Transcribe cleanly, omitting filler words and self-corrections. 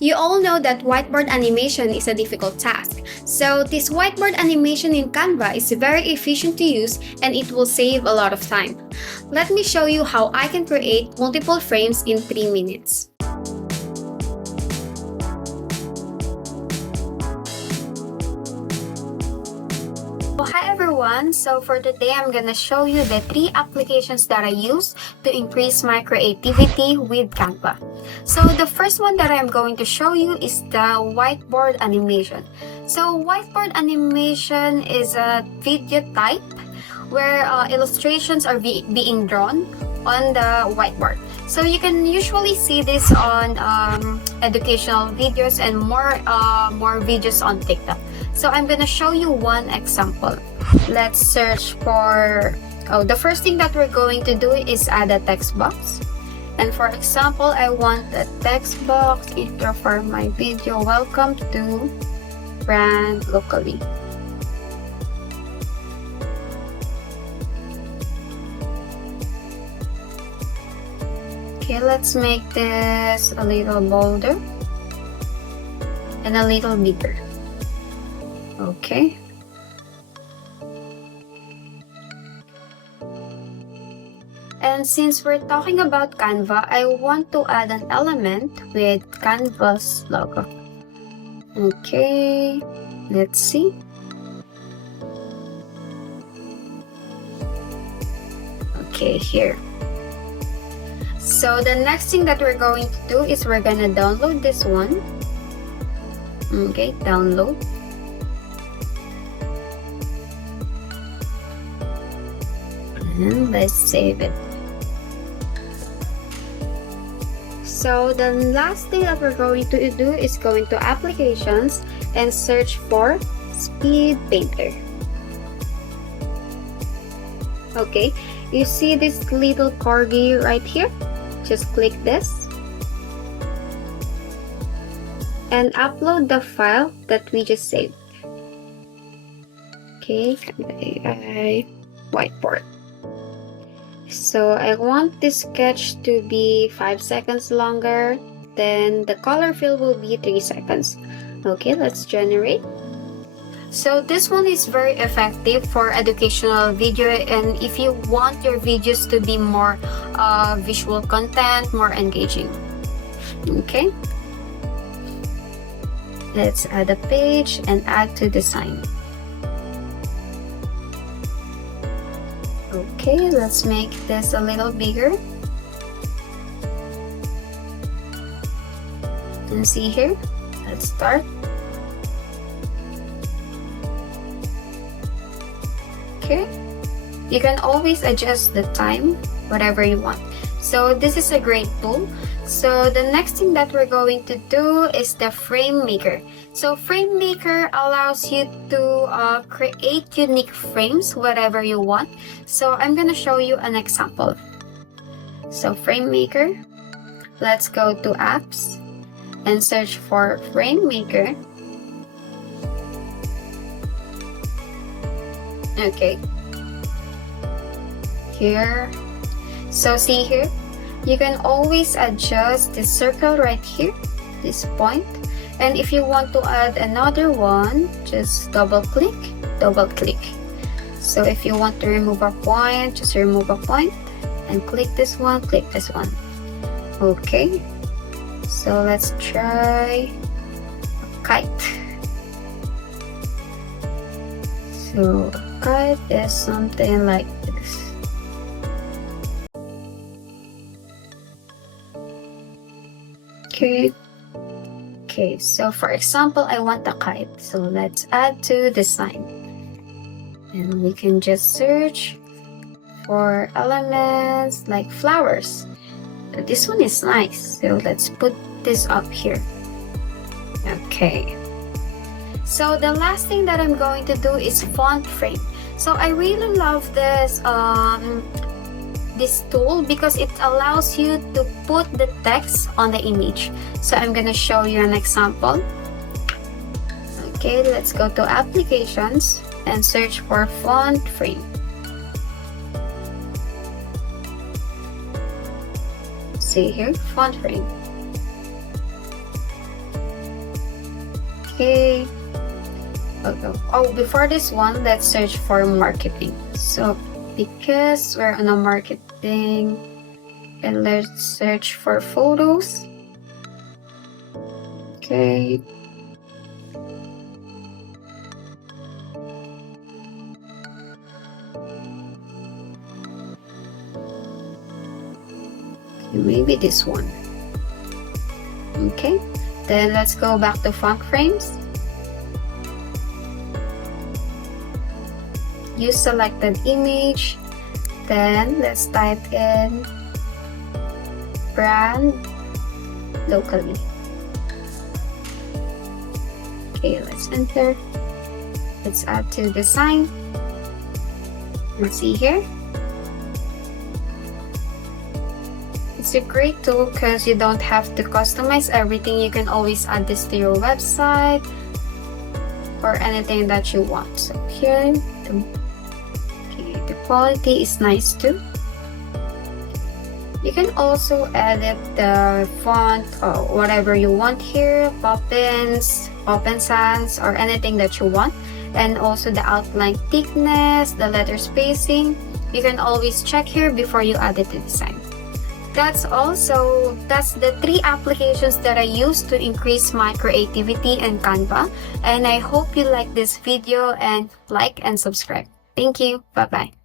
You all know that whiteboard animation is a difficult task. So this whiteboard animation in Canva is very efficient to use and it will save a lot of time. Let me show you how I can create multiple frames in 3 minutes. Hi everyone, so for today I'm gonna show you the 3 applications that I use to increase my creativity with Canva. So the first one that I'm going to show you is the whiteboard animation. So whiteboard animation is a video type where illustrations are being drawn on the whiteboard. So you can usually see this on educational videos and more videos on TikTok. So I'm gonna show you one example. Let's search for, the first thing that we're going to do is add a text box. And for example, I want a text box intro for my video. Welcome to brand locally. Okay, let's make this a little bolder and a little bigger. Okay. And since we're talking about Canva, I want to add an element with Canva's logo. Okay, let's see. Okay, here. So the next thing that we're going to do is we're gonna download this one. Okay, download. And let's save it. So the last thing that we're going to do is go into applications and search for Speed Painter. Okay, you see this little corgi right here? Just click this and upload the file that we just saved. Okay, whiteboard. So I want this sketch to be 5 seconds longer, then the color fill will be 3 seconds. Okay, let's generate. So this one is very effective for educational video, and if you want your videos to be more visual content, more engaging. Okay, let's add a page and add to design. Okay, let's make this a little bigger. And see here, let's start. Okay, you can always adjust the time, whatever you want. So this is a great tool. So the next thing that we're going to do is the frame maker. So frame maker allows you to create unique frames, whatever you want. So I'm gonna show you an example. So frame maker, let's go to apps and search for frame maker. Okay, here. So see here, you can always adjust this circle right here, this point. And if you want to add another one, just double click. So if you want to remove a point, just remove a point and click this one. Okay, so let's try a kite. So a kite is something like this. Okay, so for example, I want a kite. So let's add to design. And we can just search for elements like flowers. This one is nice. So let's put this up here. Okay. So the last thing that I'm going to do is font frame. So I really love this tool because it allows you to put the text on the image. So I'm gonna show you an example. Okay, let's go to applications and search for font frame. See here, font frame. Okay. Oh, before this one, let's search for marketing. So because we're on a marketing, and let's search for photos. Okay. Maybe this one. Okay, then let's go back to font frames. Use selected image. Then let's type in brand locally. Okay, let's enter. Let's add to design. Let's see here. It's a great tool because you don't have to customize everything. You can always add this to your website or anything that you want. So here, the quality is nice too. You can also edit the font or whatever you want here, pop-ins, open sans, or anything that you want. And also the outline thickness, the letter spacing. You can always check here before you add it to design. That's the 3 applications that I use to increase my creativity in Canva. And I hope you like this video and like and subscribe. Thank you. Bye-bye.